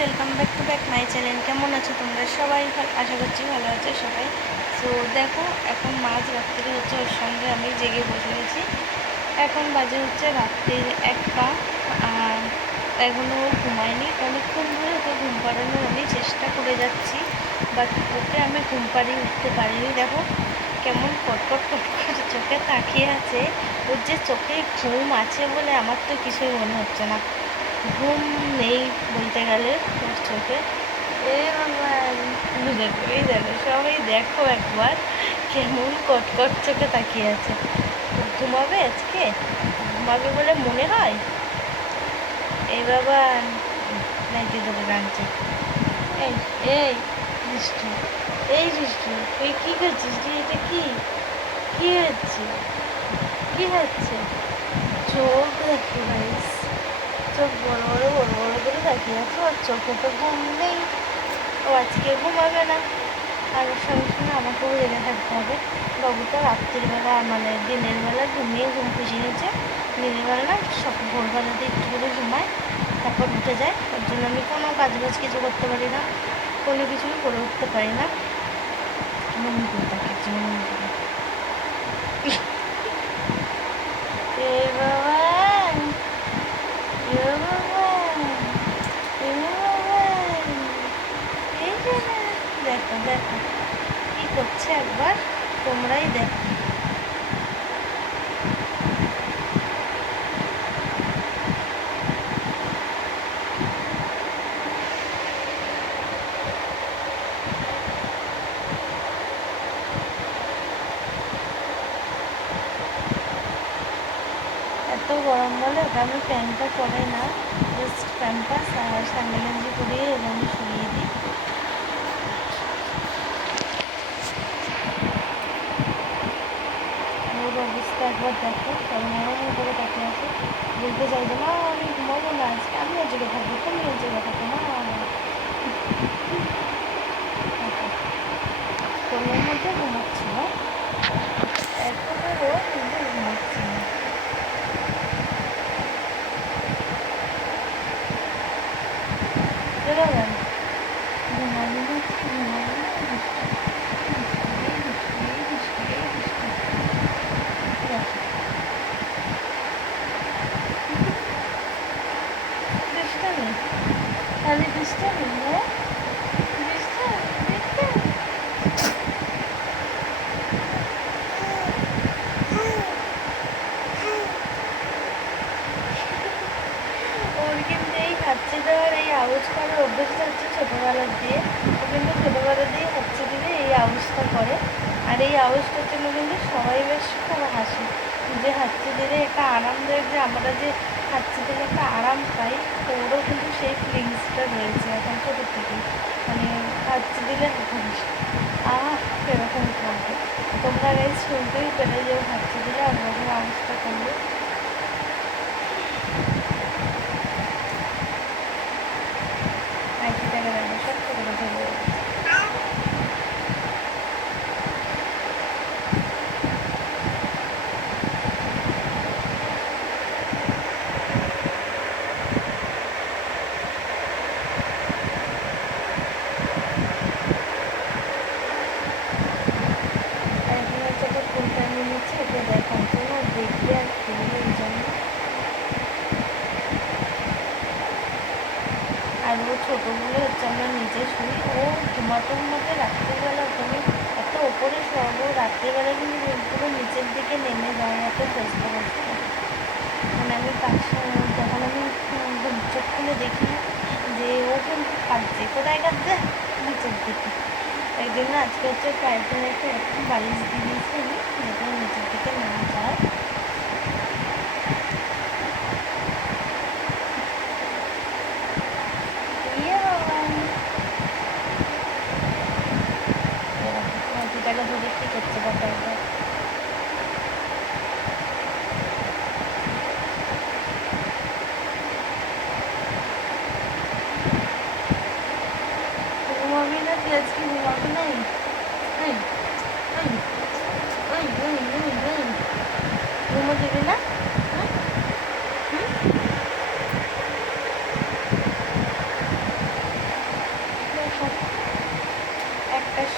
Welcome back to back my channel. কেমন আছো তোমরা সবাই? আশা করছি ভালো আছে সবাই। তো দেখো, এখন মাঝ রাত্রি হচ্ছে, ওর সঙ্গে আমি জেগে বসে গেছি। এখন বাজে হচ্ছে রাত্রির 1টা। আর এখনও ঘুমায়নি, অনেকক্ষণ ধরে ওকে ঘুম পাড়ানোর আমি চেষ্টা করে যাচ্ছি, বাট ওকে আমি ঘুম পাড়িয়ে উঠতে পারিনি। দেখো কেমন কটকট কটকট চোখে তাকিয়ে আছে। ওর যে চোখে ঘুম আছে বলে আমার তো কিছুই মনে হচ্ছে না, ঘুম নেই বলতে গেলে ওর চোখে। এ বাবা, দেখো এই দেখো, সবাই দেখো একবার কেমন কটকট চোখে তাকিয়ে আছে। ঘুমাবে আজকে, ঘুমাবে বলে মনে হয়। এই বাবা, নাইতে ধরে টানছে। এই এই দৃষ্টি, এই দৃষ্টি, তুই কী করছিস? তুই এটা কি কি হচ্ছে? কি হচ্ছে? চোখ দেখো গাইস, চোখ বড় বড় বড় বড় করে তাকিয়ে আছে। আর চোখে তো ঘুম নেই, ও আজকে ঘুমাবে না। আর ওর সঙ্গে সঙ্গে আমাকেও জেগে থাকতে হবে। বাবু তো রাত্রিবেলা মানে দিনের বেলা ঘুমিয়ে ঘুম পুষিয়ে নিচ্ছে, দিনের বেলা না ভোরবেলাতে একটু করে ঘুমায়, তারপর উঠে যায়। ওর জন্য আমি কোনো কাজ বাজ কিছু করতে পারি না, কোনো কিছুই করে উঠতে পারি না। মনে করে তাকিয়েছি, মনে করে। এ বাবা, এ বাবা, এ বাবা, এই যে দেখো দেখো কি করছে, একবার তোমরাই দেখো। এত গরম বলে ওটা আমি প্যান্টটা পরাই না, জাস্ট প্যাম্পাস আর স্যান্ডেল গেঞ্জি পরিয়ে আমি শুয়ে দিই। ওর অবস্থা একবার দেখো, নরম করে তাকিয়ে আছে, বলতে চাই যে মা আমি ঘুমাবো না আজকে, আমিও জেগে থাকবো, তুমিও জেগে থাকো মা। ফোনের মধ্যে ঘুমাচ্ছিল, এত বড় কিন্তু ঘুমাচ্ছি না। চলো গেল, ঘুমাবি না, ঘুমাবি না, দুষ্টামি, খালি দুষ্টামি, হ্যাঁ দুষ্টামি দুষ্টামি। ওর কিন্তু এই হাঁচি দেওয়ার, এই আওয়াজ করার অভ্যেসটা হচ্ছে ছোটোবেলার দিয়ে। ও কিন্তু ছোটোবেলা দিয়ে হাঁচি দিলে এই আওয়াজটা করে। আর এই আওয়াজটার জন্য কিন্তু সবাই বেশ খুব হাসি, যে হাঁচি দিলে একটা আরামদায়ক, যে আমরা যে হাঁচি দিলে একটা আরাম পাই, তো ওরও কিন্তু সেই ফিলিংসটা রয়েছে এখন ছোটোর থেকেই। মানে হাঁচি দিলে এরকম করবে। তোমরা গাইজ শুনতেই পেলে যে ও হাঁচি দিলে অন্যরকম আওয়াজটা করবে। নাইটিটাকে দেখো, সত্য করে ধরবে। এখন হচ্ছে একটা ফুলটা নিয়ে নিচ্ছে, ওকে দেখার জন্য, দেখবে আর খেলবে এই জন্য। আর ও ছোটো বলে হচ্ছে আমরা নিচে শুই, ও ঘুমাতে ঘুমাতে রাত্রিবেলা ওখানে এত ওপরে শোয়াবো, রাত্রিবেলা কিন্তু পুরো নিচের দিকে নেমে যায়, এত চেষ্টা করছে। মানে আমি পাশে যখন আমি চোখ খুলে দেখি যে ও কিন্তু কাঁদছে, কোথায় কাঁদছে? নিচের দিকে। একদিন না, আজকে হচ্ছে পায়ের একটা এরকম বালিশ দিয়ে দিয়েছি আমি, যাতে নিচের দিকে না যায়। ইয়ে বাবা, নাইটিটাকে ধরে কী করছে বাবা এটা। ঘুমাবি না তুই আজকে? ঘুমাবি নাই? এই এই ওই ওই ওই ওই ঘুমো দেবে না? হুম হুম,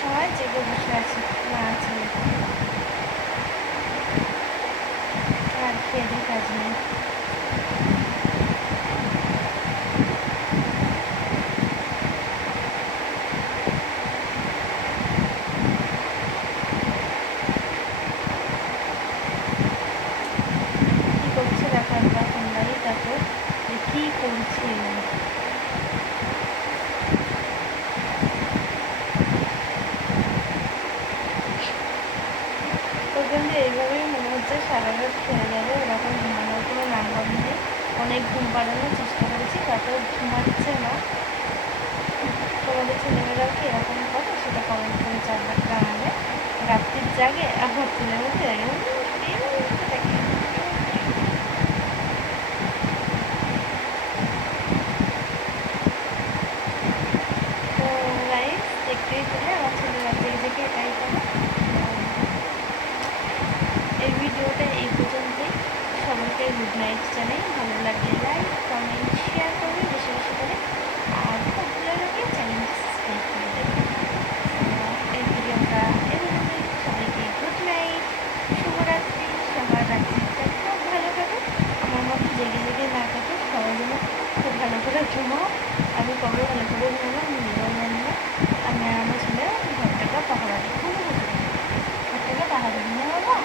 সময় জেগে বসে আছি মা ছেলে, আর খেয়ে দিয়ে কাজ নেই। কী করছে দেখো একবার তোমরাই দেখো যে কী করছে। তো কিন্তু এইভাবেই মনে হচ্ছে সারা রাত খেয়ে যাবে, এরকম ঘুমানোর কোনো নামগন্ধ নেই। অনেক ঘুম পাড়ানোর চেষ্টা করেছি, তাতেও ঘুমাচ্ছে না। তোমাদের ছেলেমেয়েরাও কি এরকম করে সেটা কমেন্ট করে জানাবে। রাত্রির জাগে আমার ছেলের মধ্যে তো গাইস দেখতেই পেলে আমার ছেলে রাত্রে জেগে এটাই করে। এই ভিডিওটা এই পর্যন্তই। সবাইকে গুড নাইট জানাই। ভালো লাগলে লাইক কমেন্ট শেয়ার করবে বেশি বেশি করে, আর খুব ভালো লাগলে চ্যানেলটি সাবস্ক্রাইব করে দেবে। এই ভিডিওটা এভাবেই সবাইকে গুড নাইট, শুভরাত্রি। সবার রাত্রিটা খুব ভালো কাটে, আমার মতো জেগে জেগে না কাটে। সবাই যেন খুব ভালো করে ঘুমাও। আমি কবে ভালো করে ঘুমালাম নিজেও জানি না। আমি আর আমার ছেলে ঘরটাকে পাহারা দিই, ঘরটাকে পাহারা দিই না বাবা।